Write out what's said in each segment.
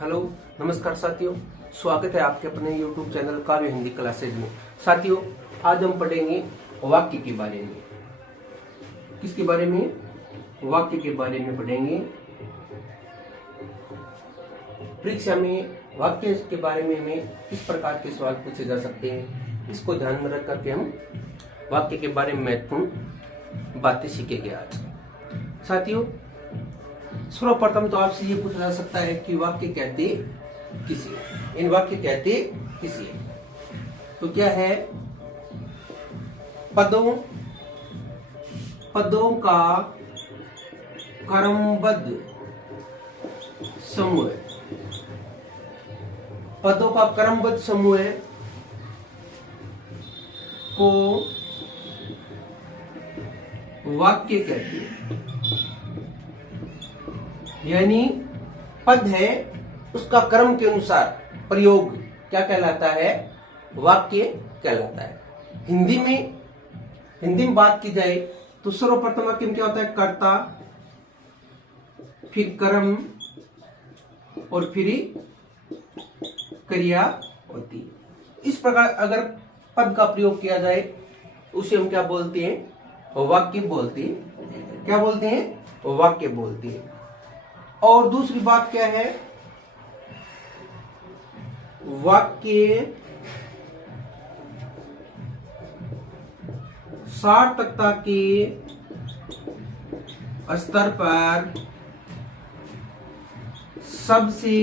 Hello, नमस्कार साथियों। स्वागत है आपके अपने YouTube चैनल काव्य हिंदी क्लासेज में। साथियों, आज हम पढ़ेंगे वाक्य के बारे में। किसके बारे में? वाक्य के बारे में पढ़ेंगे। परीक्षा में वाक्य के बारे में हमें किस प्रकार के सवाल पूछे जा सकते हैं, इसको ध्यान में रख करके हम वाक्य के बारे में महत्वपूर्ण बातें सीखेंगे आज। साथियों, सर्वप्रथम तो आपसे ये पूछा जा सकता है कि वाक्य कहते किसे? इन वाक्य कहते किसे? तो क्या है? पदों का क्रमबद्ध समूह। पदों का क्रमबद्ध समूह को वाक्य कहते हैं। यानी पद है, उसका क्रम के अनुसार प्रयोग क्या कहलाता है? वाक्य कहलाता है। हिंदी में बात की जाए तो सर्वप्रथम वाक्य में क्या होता है? कर्ता, फिर कर्म और फिर क्रिया होती है। इस प्रकार अगर पद का प्रयोग किया जाए उसे हम क्या बोलते हैं? वाक्य बोलते हैं। क्या बोलते हैं? वाक्य बोलते हैं। और दूसरी बात क्या है? वाक्य सार्थकता के स्तर पर सबसे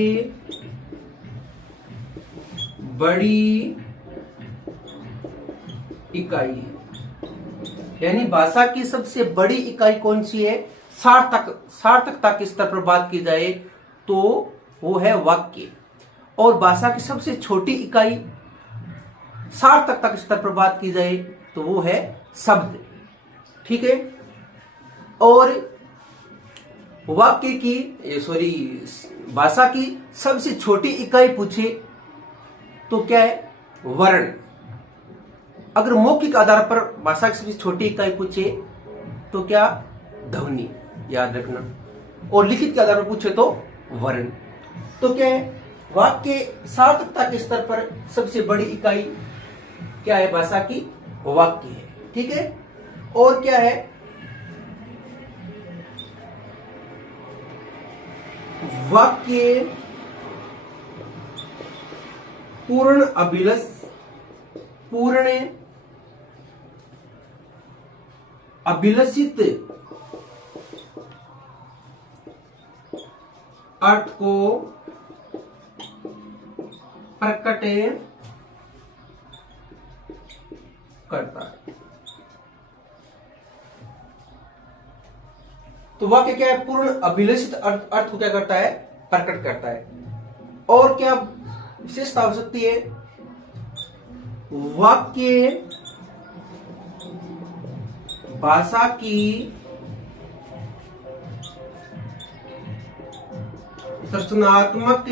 बड़ी इकाई है। यानी भाषा की सबसे बड़ी इकाई कौन सी है? सार्थकता के स्तर पर बात की जाए तो वो है वाक्य। और भाषा की सबसे छोटी इकाई सार्थकता के स्तर पर बात की जाए तो वो है शब्द। ठीक है। और भाषा की सबसे छोटी इकाई पूछे तो क्या है? वर्ण। अगर मौखिक आधार पर भाषा की सबसे छोटी इकाई पूछे तो क्या? ध्वनि। याद रखना। और लिखित के आधार पर पूछे तो वर्ण। तो क्या है? वाक्य सार्थकता के स्तर पर सबसे बड़ी इकाई क्या है? भाषा की वाक्य है। ठीक है। और क्या है? वाक्य पूर्ण अभिलषित अर्थ को प्रकट करता है। तो वाक्य क्या है? पूर्ण अभिलषित अर्थ को क्या करता है? प्रकट करता है। और क्या विशेषता हो सकती है? वाक्य भाषा की संरचनात्मक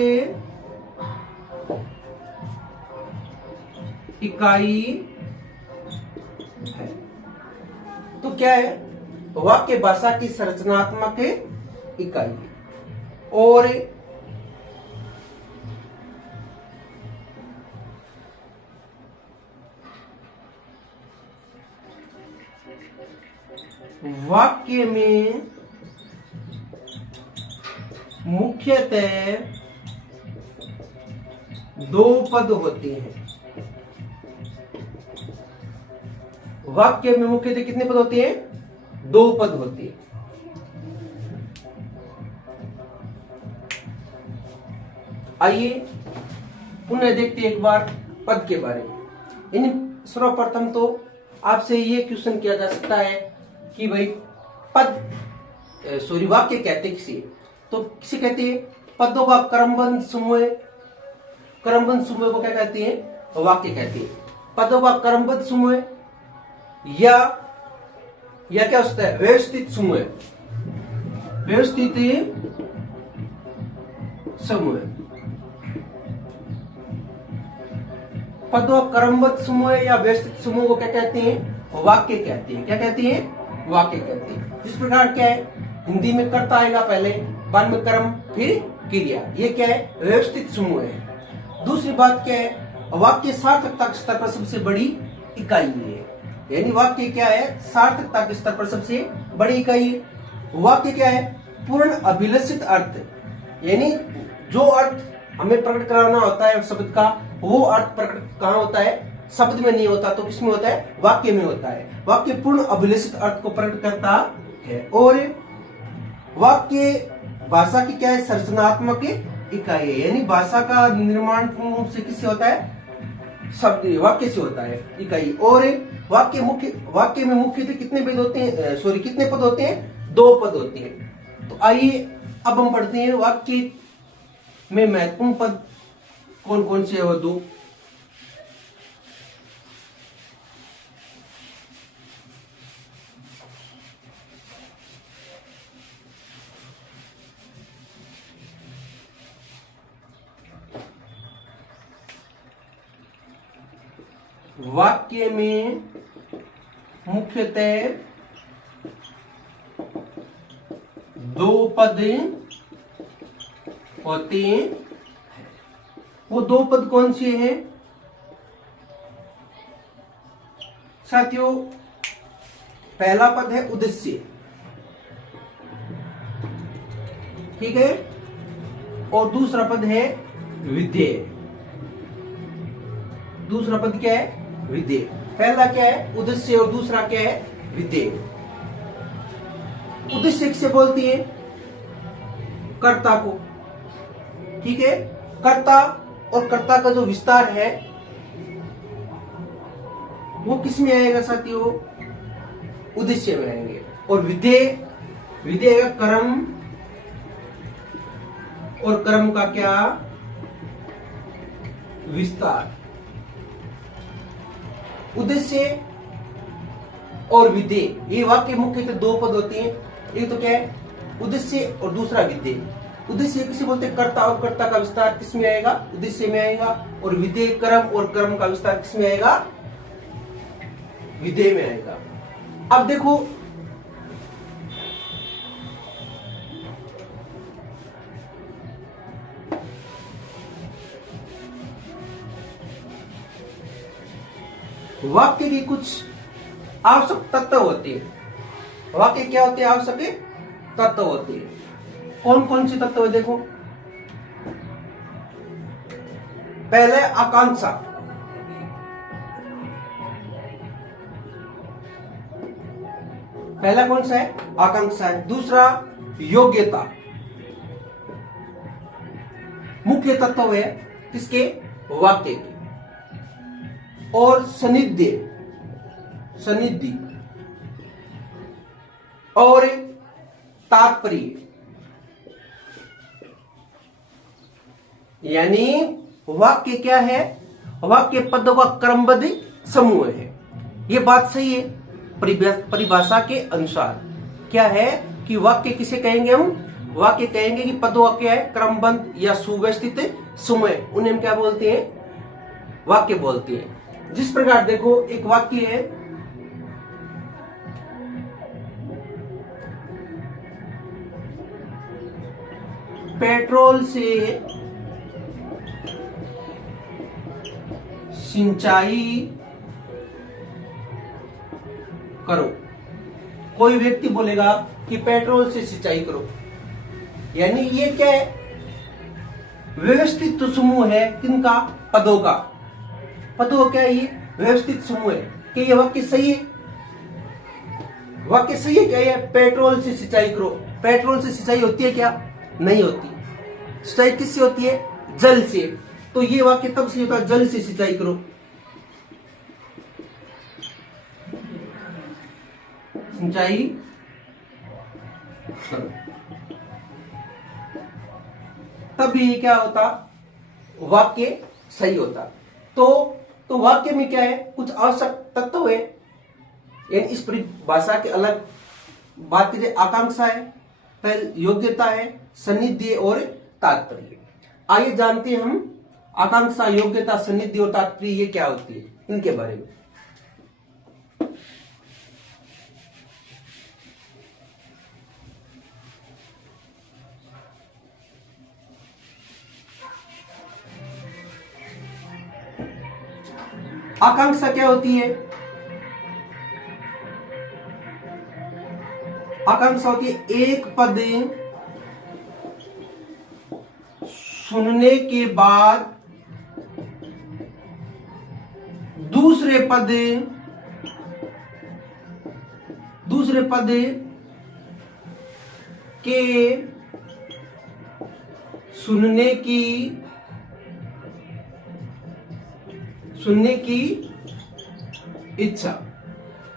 इकाई है। तो क्या है? वाक्य भाषा की संरचनात्मक इकाई है। और वाक्य में मुख्यतः दो पद होते हैं। वाक्य में मुख्यतः कितने पद होते हैं? दो पद होते हैं। आइए पुनः देखते हैं एक बार पद के बारे में। सर्वप्रथम तो आपसे ये क्वेश्चन किया जा सकता है कि भाई वाक्य कहते किसे? तो किसे कहते हैं? पदों का क्रमबद्ध समूह को क्या कहते हैं? वाक्य कहते हैं। पदों का क्रमबद्ध समूह या क्या हो सकता है? व्यवस्थित समूह। पदों का क्रमबद्ध समूह या व्यवस्थित समूह को क्या कहते हैं? वाक्य कहते हैं। क्या कहते हैं? वाक्य कहते हैं। इस प्रकार क्या है? हिंदी में कर्ता आएगा पहले, बाद में कर्म, फिर क्रिया, ये क्या है? व्यवस्थित समूह है। दूसरी बात क्या है? वाक्य सार्थकता के स्तर पर सबसे बड़ी इकाई है। यानी वाक्य क्या है? सार्थकता के स्तर पर सबसे बड़ी इकाई है। वाक्य क्या है? पूर्ण अभिलषित अर्थ, यानी जो अर्थ हमें प्रकट कराना होता है शब्द का, वो अर्थ प्रकट कहाँ होता है? शब्द में नहीं होता, तो किसमें होता है? वाक्य में होता है। वाक्य पूर्ण अभिलषित अर्थ को प्रकट करता है। और वाक्य भाषा की क्या है? सर्जनात्मक इकाई है। यानी भाषा का निर्माण पूर्ण रूप से किससे होता है? शब्द, वाक्य से होता है इकाई। और वाक्य में मुख्यतः कितने पद होते हैं? कितने पद होते हैं? 2 पद होते हैं। तो आइए अब हम पढ़ते हैं वाक्य में महत्वपूर्ण पद कौन कौन से है, वो 2। वाक्य में मुख्यतः 2 पद होते हैं। वो 2 पद कौन से हैं साथियों? पहला पद है उद्देश्य, ठीक है, और दूसरा पद है विधेय। दूसरा पद क्या है? विधेय। पहला क्या है? उद्देश्य, और दूसरा क्या है? विधेय। उद्देश्य किसे बोलती है? कर्ता को, ठीक है। कर्ता और कर्ता का जो विस्तार है वो किस में आएगा साथियों? उद्देश्य में आएंगे। और विधेय, विधेय का कर्म, और कर्म का क्या? विस्तार। उद्देश्य और विधेय, ये वाक्य मुख्यतः 2 पद होते हैं। एक तो क्या है? उद्देश्य, और दूसरा विधेय। उद्देश्य किसे बोलते हैं? कर्ता, और कर्ता का विस्तार किस में आएगा? उद्देश्य में आएगा। और विधेय कर्म, और कर्म का विस्तार किस में आएगा? विधेय में आएगा। अब देखो, वाक्य की कुछ आवश्यक तत्व होते हैं। वाक्य क्या होते हैं? आवश्यक तत्व होते हैं। कौन कौन से तत्व है? देखो, पहले आकांक्षा, पहला कौन सा है? आकांक्षा है। दूसरा योग्यता, मुख्य तत्व है किसके? वाक्य के। और सनिध्य, सनिधि, और तात्पर्य, यानी वाक्य क्या है? वाक्य पदों का क्रमबद्ध समूह है। ये बात सही है परिभाषा के अनुसार। क्या है कि वाक्य किसे कहेंगे हम? वाक्य कहेंगे कि पदों का क्या है? क्रमबद्ध या सुव्यवस्थित समूह, उन्हें हम क्या बोलते हैं? वाक्य बोलते हैं। जिस प्रकार देखो, एक वाक्य है, पेट्रोल से सिंचाई करो। कोई व्यक्ति बोलेगा कि पेट्रोल से सिंचाई करो, यानी ये क्या है? व्यवस्थित समूह है किनका? पदों का। पदों का क्या है? ये व्यवस्थित समूह है। कि ये वाक्य सही है? वाक्य सही है क्या? ये पेट्रोल से सिंचाई करो। पेट्रोल से सिंचाई होती है क्या? नहीं होती। सिंचाई किससे होती है? जल से। तो ये वाक्य तब सही होता है, जल से सिंचाई करो। सिंचाई करो, तब ये क्या होता? वाक्य सही होता। तो वाक्य में क्या है? कुछ आवश्यक तत्व है। यानी इस परिभाषा के अलग बात कीजिए, आकांक्षा है, पहले योग्यता है, सन्निध्य और तात्पर्य। आइए जानते हैं हम आकांक्षा, योग्यता, सन्निध्य और तात्पर्य ये क्या होती है, इनके बारे में। आकांक्षा क्या होती है? आकांक्षा होती है एक पद सुनने के बाद दूसरे पद के सुनने की इच्छा,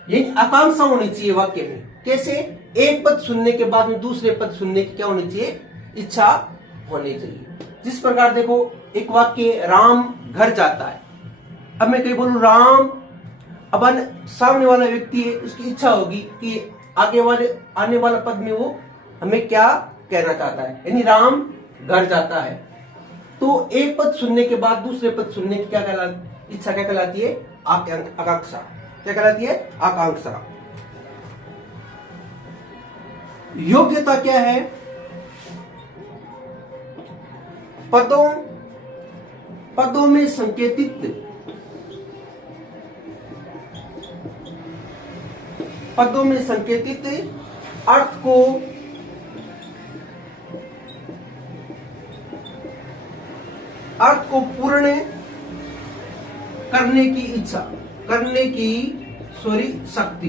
यानी आकांक्षा होनी चाहिए वाक्य में। कैसे? एक पद सुनने के बाद में दूसरे पद सुनने की क्या होनी चाहिए? इच्छा होनी चाहिए। जिस प्रकार देखो, एक वाक्य राम घर जाता है। अब मैं कहीं बोलूं राम, अब सामने वाला व्यक्ति है, उसकी इच्छा होगी कि आने वाला पद में वो हमें क्या कहना चाहता है, यानी राम घर जाता है। तो एक पद सुनने के बाद दूसरे पद सुनने की इच्छा क्या कहलाती है? आकांक्षा। क्या कहलाती है? आकांक्षा। योग्यता क्या है? पदों में संकेतित अर्थ को पूर्ण करने की शक्ति,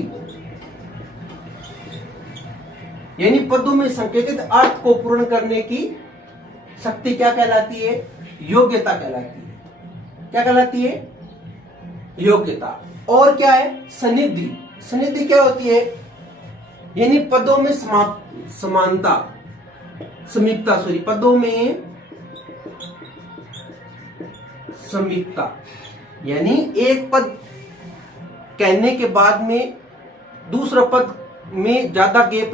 यानी पदों में संकेतित अर्थ को पूर्ण करने की शक्ति क्या कहलाती है? योग्यता कहलाती है। क्या कहलाती है? योग्यता। और क्या है? सनिधि। सनिधि क्या होती है? यानी पदों में पदों में समीपता, यानी एक पद कहने के बाद में दूसरा पद में ज्यादा गैप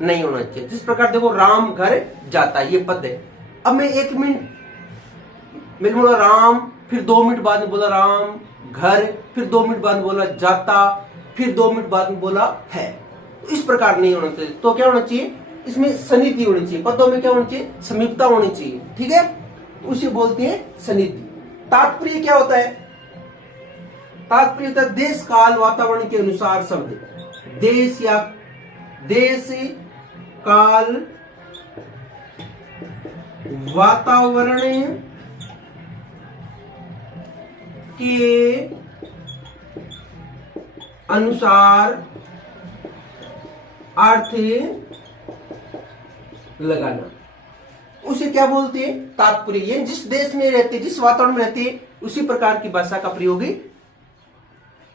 नहीं होना चाहिए। जिस प्रकार देखो, राम घर जाता है, ये पद है। अब मैं 1 मिनट मैंने बोला राम, फिर 2 मिनट बाद में बोला राम घर, फिर 2 मिनट बाद में बोला जाता, फिर 2 मिनट बाद में बोला है। इस प्रकार नहीं होना चाहिए। तो क्या होना चाहिए? इसमें सनिधि होनी चाहिए। पदों में क्या होनी चाहिए? समीपता होनी चाहिए। ठीक है, उसे बोलते हैं सनिधि। तात्पर्य क्या होता है? तात्पर्य होता है देश काल वातावरण के अनुसार शब्द। देश काल वातावरण के अनुसार अर्थ लगाना, उसे क्या बोलते हैं? तात्पर्य। ये जिस देश में रहते, जिस वातावरण में रहते, उसी प्रकार की भाषा का प्रयोग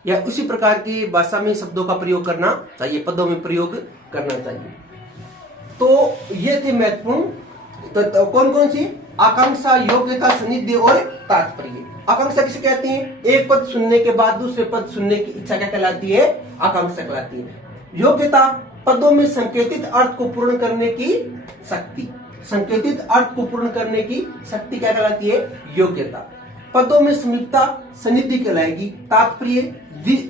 या उसी प्रकार की भाषा में शब्दों का प्रयोग करना चाहिए, पदों में प्रयोग करना चाहिए। तो ये थे महत्वपूर्ण। तो कौन कौन सी? आकांक्षा, योग्यता, सनिधि और तात्पर्य। आकांक्षा किसे कहते हैं? एक पद सुनने के बाद दूसरे पद सुनने की इच्छा क्या कहलाती है? आकांक्षा कहलाती है। योग्यता, पदों में संकेतित अर्थ को पूर्ण करने की शक्ति। संकेतित अर्थ को पूर्ण करने की शक्ति क्या कहलाती है? योग्यता। पदों में समीपता सनिधि कहलाएगी। तात्पर्य,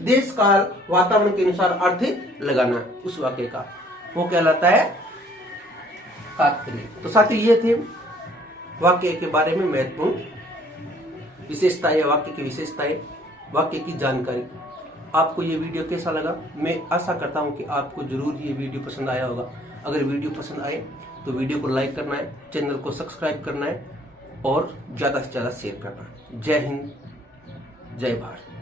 देश काल वातावरण के अनुसार अर्थ लगाना उस वाक्य का, वो कहलाता है तात्पर्य। तो साथियों, ये थे वाक्य के बारे में महत्वपूर्ण विशेषताएं, वाक्य की विशेषताएं, वाक्य की जानकारी। आपको ये वीडियो कैसा लगा? मैं आशा करता हूं कि आपको जरूर ये वीडियो पसंद आया होगा। अगर वीडियो पसंद आए तो वीडियो को लाइक करना है, चैनल को सब्सक्राइब करना है और ज्यादा से ज्यादा शेयर करना है। जय हिंद, जय भारत।